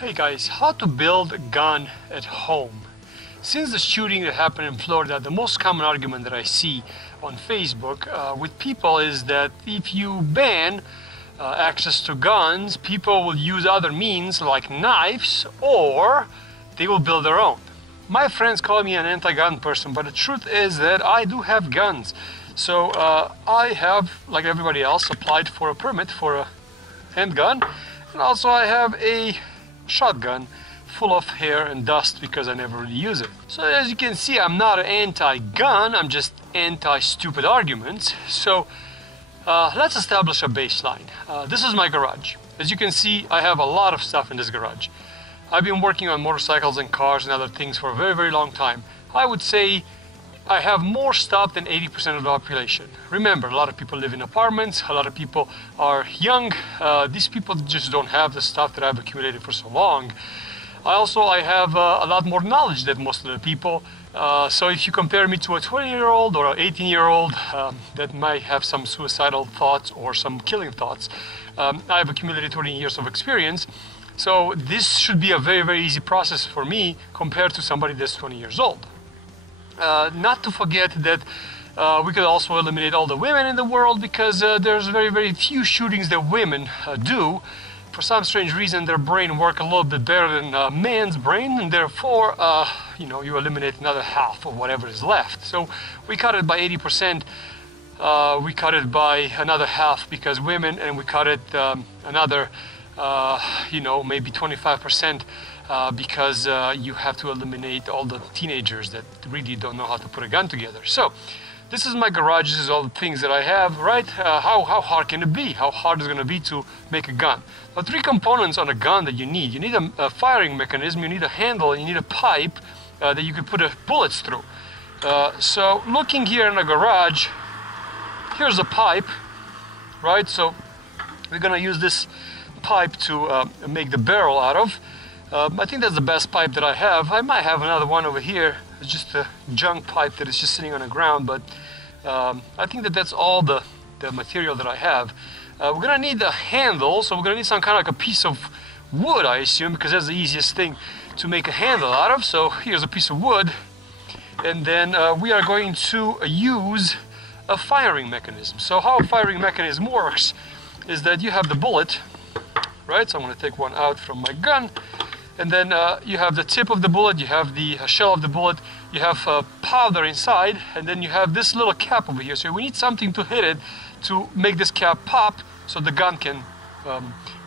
Hey guys, how to build a gun at home. Since the shooting that happened in Florida, the most common argument that I see on Facebook with people is that if you ban access to guns, people will use other means like knives or they will build their own. My friends call me an anti-gun person, but the truth is that I do have guns. So I have, like everybody else, applied for a permit for a handgun, and also I have a shotgun full of hair and dust because I never really use it. So as you can see, I'm not anti-gun, I'm just anti-stupid arguments. So let's establish a baseline. This is my garage. As you can see, I have a lot of stuff in this garage. I've been working on motorcycles and cars and other things for a very, very long time. I would say I have more stuff than 80% of the population. Remember, a lot of people live in apartments, a lot of people are young. These people just don't have the stuff that I've accumulated for so long. I have a lot more knowledge than most of the people. So if you compare me to a 20-year-old or an 18-year-old that might have some suicidal thoughts or some killing thoughts, I've accumulated 20 years of experience. So this should be a very, very easy process for me compared to somebody that's 20 years old. Not to forget that we could also eliminate all the women in the world because there's very, very few shootings that women do. For some strange reason, their brain works a little bit better than a man's brain, and therefore, you eliminate another half of whatever is left. So we cut it by 80%. We cut it by another half because women, and we cut it another, maybe 25%. Because you have to eliminate all the teenagers that really don't know how to put a gun together. So this is my garage, this is all the things that I have, right? How hard can it be? How hard is it going to be to make a gun? Now, three components on a gun that you need. You need a firing mechanism, you need a handle, and you need a pipe that you can put bullets through. So looking here in the garage, here's a pipe, right? So we're going to use this pipe to make the barrel out of. I think that's the best pipe that I have. I might have another one over here. It's just a junk pipe that is just sitting on the ground, but I think that's all the material that I have. We're gonna need the handle, so we're gonna need some kind of like a piece of wood, I assume, because that's the easiest thing to make a handle out of. So here's a piece of wood, and then we are going to use a firing mechanism. So how a firing mechanism works is that you have the bullet, right? So I'm gonna take one out from my gun. And then you have the tip of the bullet, you have the shell of the bullet, you have powder inside, and then you have this little cap over here. So we need something to hit it to make this cap pop so the gun can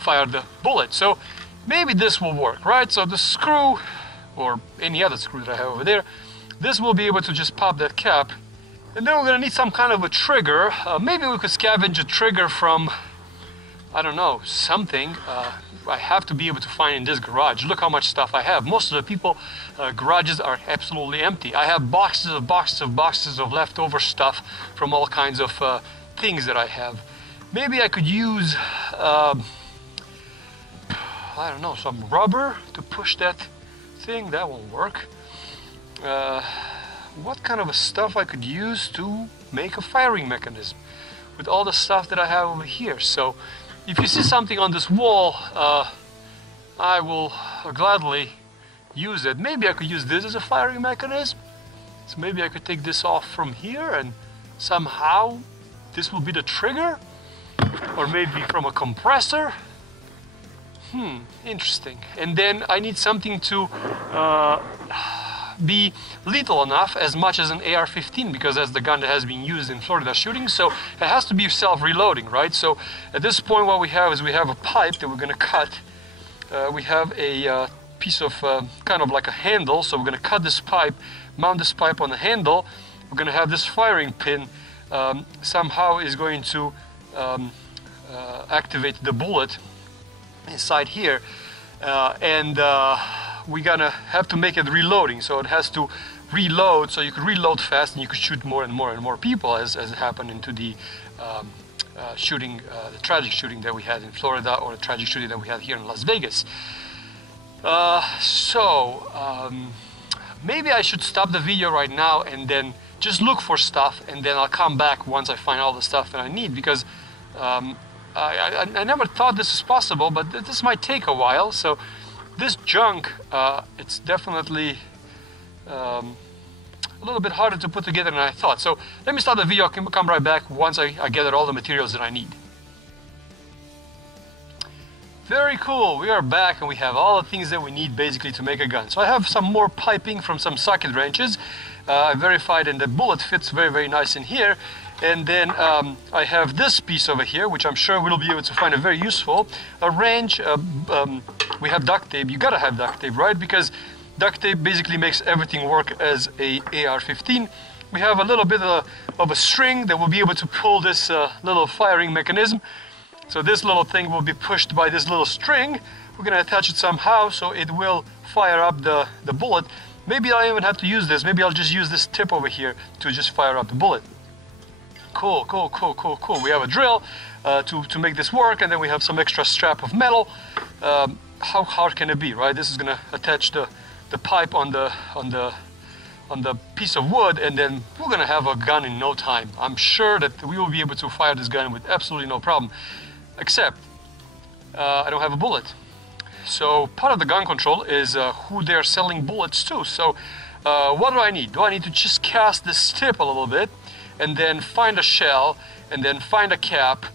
fire the bullet. So maybe this will work, right? So the screw, or any other screw that I have over there, this will be able to just pop that cap. And then we're gonna need some kind of a trigger. Maybe we could scavenge a trigger from, I don't know, something. I have to be able to find in this garage. Look how much stuff I have. Most of the people, garages are absolutely empty. I have boxes of leftover stuff from all kinds of things that I have. Maybe I could use, I don't know, some rubber to push that thing. That won't work. What kind of stuff I could use to make a firing mechanism with all the stuff that I have over here? So if you see something on this wall, I will gladly use it. Maybe I could use this as a firing mechanism. So maybe I could take this off from here and somehow this will be the trigger. Or maybe from a compressor. Interesting. And then I need something to be lethal enough, as much as an AR-15, because that's the gun that has been used in Florida shooting, so it has to be self-reloading, right? So at this point what we have is we have a pipe that we're going to cut. We have a piece of kind of like a handle, so we're going to cut this pipe, mount this pipe on the handle. We're going to have this firing pin somehow is going to activate the bullet inside here, and we're gonna have to make it reloading, so it has to reload, so you could reload fast and you could shoot more and more and more people, as it happened into the shooting, the tragic shooting that we had in Florida, or the tragic shooting that we had here in Las Vegas. Maybe I should stop the video right now and then just look for stuff, and then I'll come back once I find all the stuff that I need, because I never thought this was possible, but this might take a while. So this junk, it's definitely a little bit harder to put together than I thought. So let me start the video. I can come right back once I gather all the materials that I need. Very cool, we are back and we have all the things that we need basically to make a gun. So I have some more piping from some socket wrenches. I verified and the bullet fits very, very nice in here. And then I have this piece over here, which I'm sure we'll be able to find it very useful. A wrench, we have duct tape. You gotta have duct tape, right? Because duct tape basically makes everything work as a AR-15. We have a little bit of a string that will be able to pull this little firing mechanism. So this little thing will be pushed by this little string. We're gonna attach it somehow so it will fire up the bullet. Maybe I even have to use this. Maybe I'll just use this tip over here to just fire up the bullet. Cool, cool, cool, cool, cool. We have a drill to make this work, and then we have some extra strap of metal. How hard can it be, right? This is gonna attach the pipe on the piece of wood, and then we're gonna have a gun in no time. I'm sure that we will be able to fire this gun with absolutely no problem. Except, I don't have a bullet. So part of the gun control is who they're selling bullets to. So what do I need? Do I need to just cast this tip a little bit and then find a shell and then find a cap,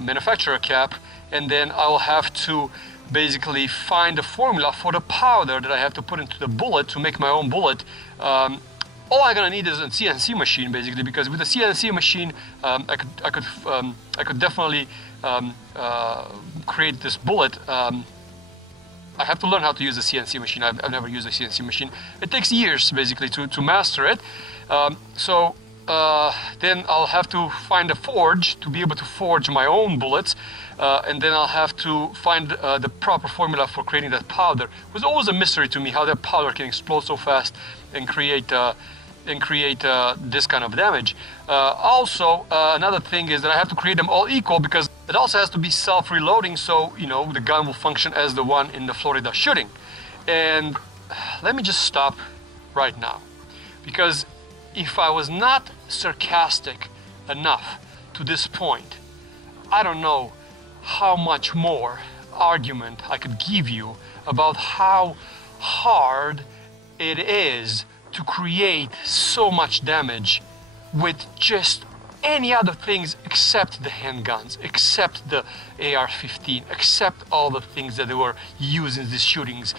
manufacture a cap, and then I'll have to basically find a formula for the powder that I have to put into the bullet to make my own bullet. All I'm gonna need is a CNC machine, basically, because with a CNC machine, I could definitely create this bullet. I have to learn how to use a CNC machine. I've never used a CNC machine. It takes years, basically, to master it. Then I'll have to find a forge to be able to forge my own bullets, and then I'll have to find the proper formula for creating that powder. It was always a mystery to me how that powder can explode so fast and create this kind of damage. Also, another thing is that I have to create them all equal, because it also has to be self-reloading, so you know the gun will function as the one in the Florida shooting. And let me just stop right now, because if I was not sarcastic enough to this point, I don't know how much more argument I could give you about how hard it is to create so much damage with just any other things except the handguns, except the AR-15, except all the things that they were used in these shootings.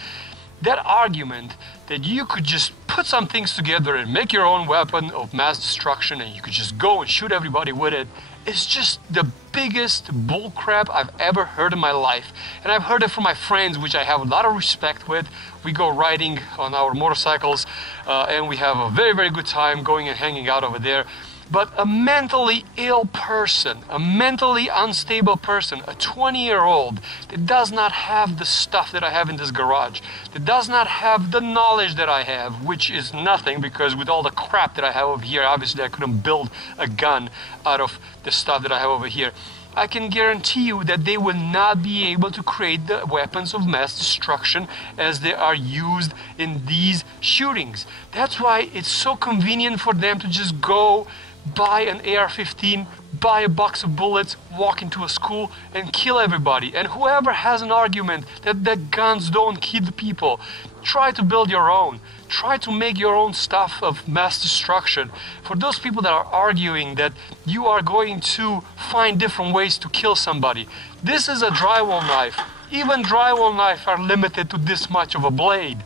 That argument that you could just put some things together and make your own weapon of mass destruction and you could just go and shoot everybody with it is just the biggest bullcrap I've ever heard in my life. And I've heard it from my friends, which I have a lot of respect with. We go riding on our motorcycles and we have a very, very good time going and hanging out over there. But a mentally ill person, a mentally unstable person, a 20-year-old that does not have the stuff that I have in this garage, that does not have the knowledge that I have, which is nothing, because with all the crap that I have over here, obviously I couldn't build a gun out of the stuff that I have over here. I can guarantee you that they will not be able to create the weapons of mass destruction as they are used in these shootings. That's why it's so convenient for them to just go buy an AR-15, buy a box of bullets, walk into a school and kill everybody. And whoever has an argument that guns don't kill people, try to build your own. Try to make your own stuff of mass destruction. For those people that are arguing that you are going to find different ways to kill somebody, this is a drywall knife. Even drywall knives are limited to this much of a blade.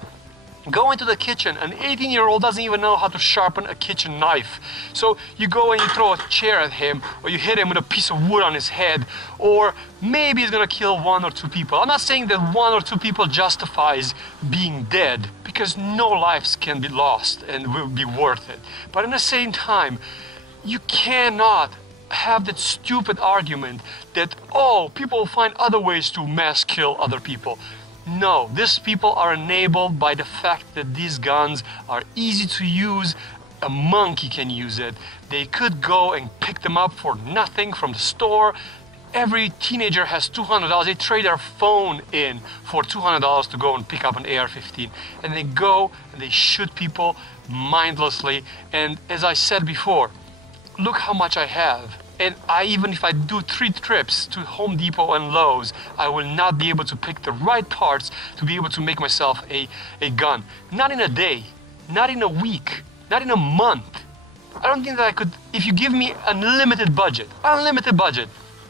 Go into the kitchen. An 18-year-old doesn't even know how to sharpen a kitchen knife. So you go and you throw a chair at him, or you hit him with a piece of wood on his head, or maybe he's gonna kill 1 or 2 people. I'm not saying that 1 or 2 people justifies being dead, because no lives can be lost and will be worth it. But at the same time, you cannot have that stupid argument that, oh, people will find other ways to mass kill other people. No, these people are enabled by the fact that these guns are easy to use. A monkey can use it. They could go and pick them up for nothing from the store. Every teenager has $200. They trade their phone in for $200 to go and pick up an AR-15. And they go and they shoot people mindlessly. And as I said before, look how much I have. And even if I do 3 trips to Home Depot and Lowe's, I will not be able to pick the right parts to be able to make myself a gun. Not in a day, not in a week, not in a month. I don't think that I could, if you give me unlimited budget,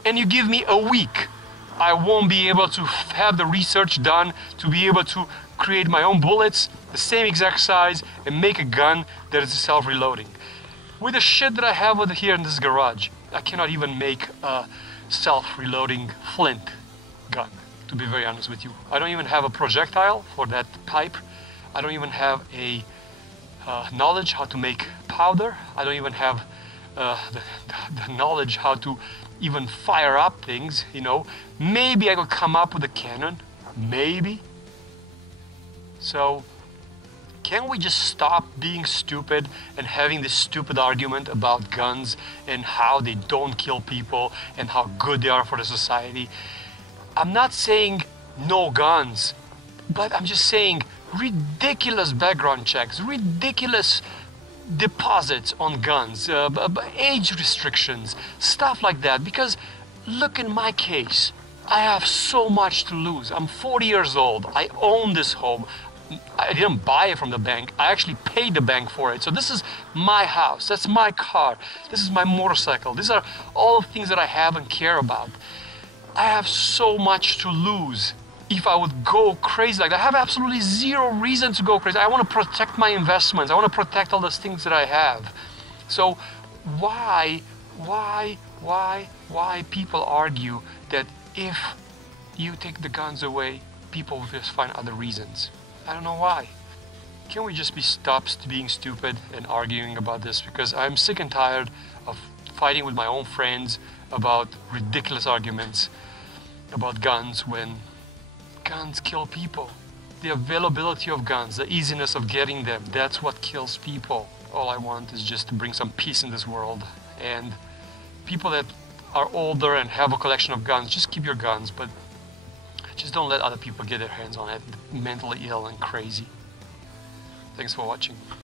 and you give me a week, I won't be able to have the research done to be able to create my own bullets, the same exact size, and make a gun that is self-reloading. With the shit that I have over here in this garage, I cannot even make a self-reloading flint gun, to be very honest with you. I don't even have a projectile for that pipe. I don't even have a knowledge how to make powder. I don't even have the knowledge how to even fire up things, you know. Maybe I could come up with a cannon, maybe. So, can we just stop being stupid and having this stupid argument about guns and how they don't kill people and how good they are for the society? I'm not saying no guns, but I'm just saying ridiculous background checks, ridiculous deposits on guns, age restrictions, stuff like that. Because look in my case, I have so much to lose. I'm 40 years old. I own this home. I didn't buy it from the bank. I actually paid the bank for it. So this is my house. That's my car. This is my motorcycle. These are all things that I have and care about. I have so much to lose. If I would go crazy like that, I have absolutely zero reason to go crazy. I want to protect my investments. I want to protect all those things that I have. So why people argue that if you take the guns away, people will just find other reasons? I don't know why. Can we just stop being stupid and arguing about this? Because I'm sick and tired of fighting with my own friends about ridiculous arguments about guns when guns kill people. The availability of guns, the easiness of getting them, that's what kills people. All I want is just to bring some peace in this world. And people that are older and have a collection of guns, just keep your guns, but just don't let other people get their hands on it, mentally ill and crazy. Thanks for watching.